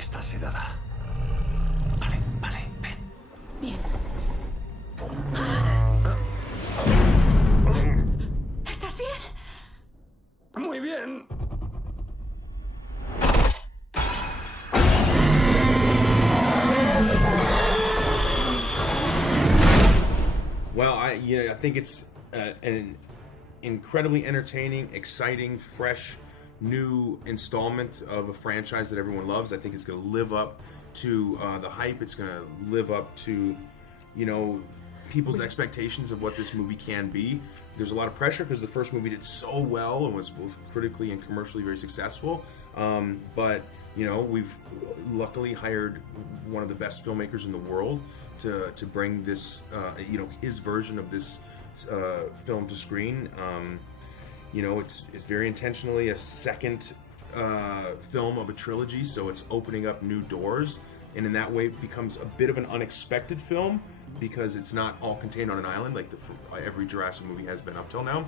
Está sedada. Vale, ven. Bien. ¿Estás bien? Muy bien. Well, I think it's an incredibly entertaining, exciting, fresh, new installment of a franchise that everyone loves. I think it's going to live up to the hype. It's going to live up to, people's expectations of what this movie can be. There's a lot of pressure because the first movie did so well and was both critically and commercially very successful. But we've luckily hired one of the best filmmakers in the world to bring this, his version of this film to screen. It's very intentionally a second film of a trilogy, so it's opening up new doors, and in that way it becomes a bit of an unexpected film because it's not all contained on an island like every Jurassic movie has been up till now.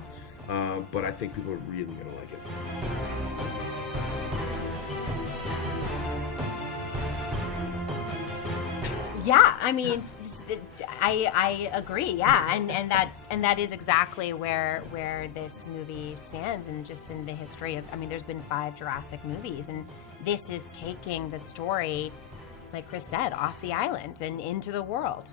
But I think people are really going to like it. Yeah, I mean, I agree. Yeah, and that is exactly where this movie stands, and just in the history of. I mean, there's been 5 Jurassic movies, and this is taking the story, like Chris said, off the island and into the world.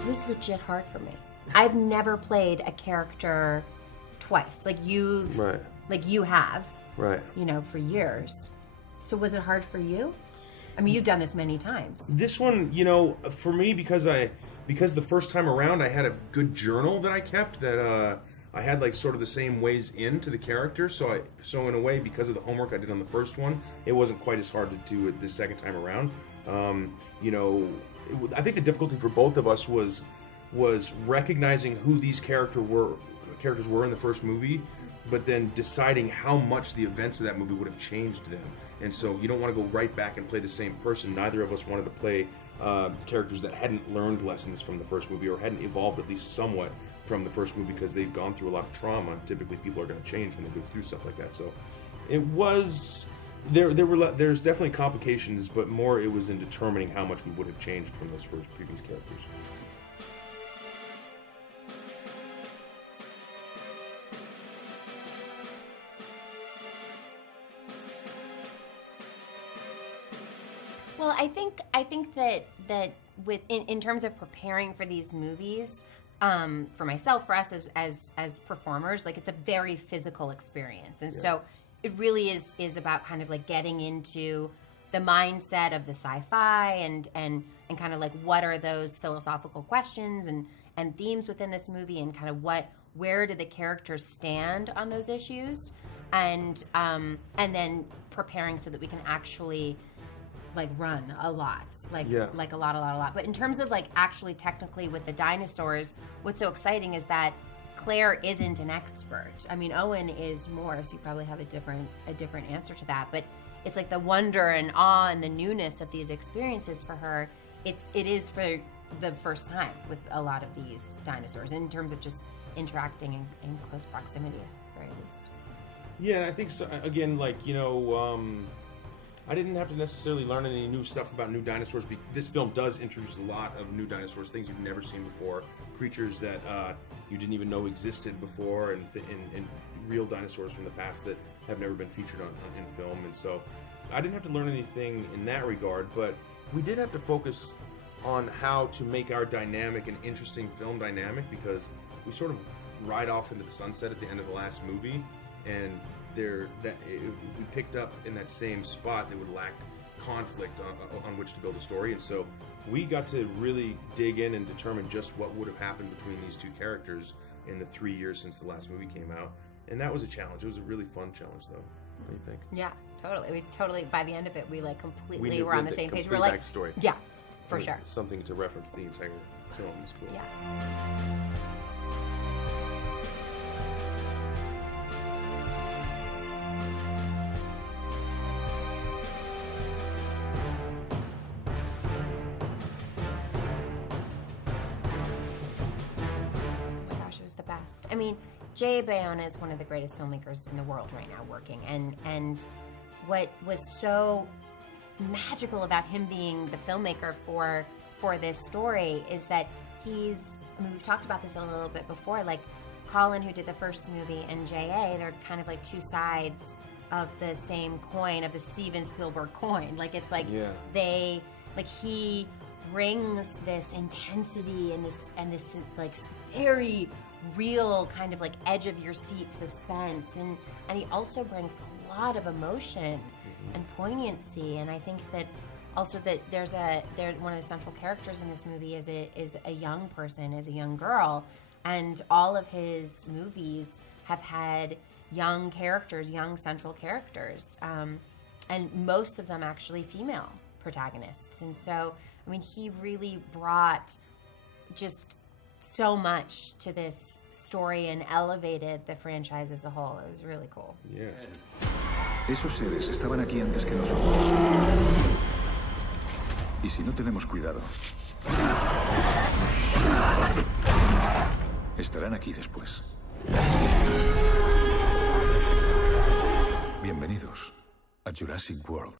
It was legit hard for me. I've never played a character twice, like you have, right? For years. So was it hard for you? I mean, you've done this many times. This one, for me, because the first time around I had a good journal that I kept that I had like sort of the same ways into the character. So in a way, because of the homework I did on the first one, it wasn't quite as hard to do it the second time around. I think the difficulty for both of us was recognizing who these characters were in the first movie, but then deciding how much the events of that movie would have changed them. And so you don't want to go right back and play the same person. Neither of us wanted to play characters that hadn't learned lessons from the first movie or hadn't evolved at least somewhat from the first movie because they've gone through a lot of trauma. Typically people are going to change when they go through stuff like that. So it was... There's definitely complications, but more it was in determining how much we would have changed from those first previous characters. Well, I think that with in terms of preparing for these movies, for myself, for us as performers, like it's a very physical experience, and so it really is about kind of like getting into the mindset of the sci-fi and kind of like what are those philosophical questions and themes within this movie, and kind of where do the characters stand on those issues, and then preparing so that we can actually like run a lot, like a lot. But in terms of like actually technically with the dinosaurs, what's so exciting is that Claire isn't an expert. I mean, Owen is more, so you probably have a different answer to that. But it's like the wonder and awe and the newness of these experiences for her. It is for the first time with a lot of these dinosaurs in terms of just interacting in close proximity, at the very least. Yeah, and I think so, again, like I didn't have to necessarily learn any new stuff about new dinosaurs. This film does introduce a lot of new dinosaurs, things you've never seen before, creatures that you didn't even know existed before, and real dinosaurs from the past that have never been featured in film. And so I didn't have to learn anything in that regard, but we did have to focus on how to make our dynamic an interesting film dynamic, because we sort of ride off into the sunset at the end of the last movie, and if we picked up in that same spot, they would lack conflict on which to build a story. And so we got to really dig in and determine just what would have happened between these two characters in the 3 years since the last movie came out. And that was a challenge. It was a really fun challenge, though. What do you think? Yeah, totally. By the end of it, we like completely were on the same page. We're like, backstory. Yeah, for sure. Something to reference the entire film is cool. Yeah. the best. I mean, Jay Bayona is one of the greatest filmmakers in the world right now working, and what was so magical about him being the filmmaker for this story is that we've talked about this a little bit before, like Colin, who did the first movie, and J.A., they're kind of like two sides of the same coin, of the Steven Spielberg coin. Like, it's like he brings this intensity and this like very real kind of like edge of your seat suspense, and he also brings a lot of emotion and poignancy. And I think that also that there's one of the central characters in this movie is a young person, is a young girl, and all of his movies have had young characters, young central characters, and most of them actually female protagonists. And so, I mean, he really brought just so much to this story and elevated the franchise as a whole. It was really cool. Yeah. Esos seres estaban aquí antes que nosotros. Y si no tenemos cuidado, estarán aquí después. Bienvenidos a Jurassic World.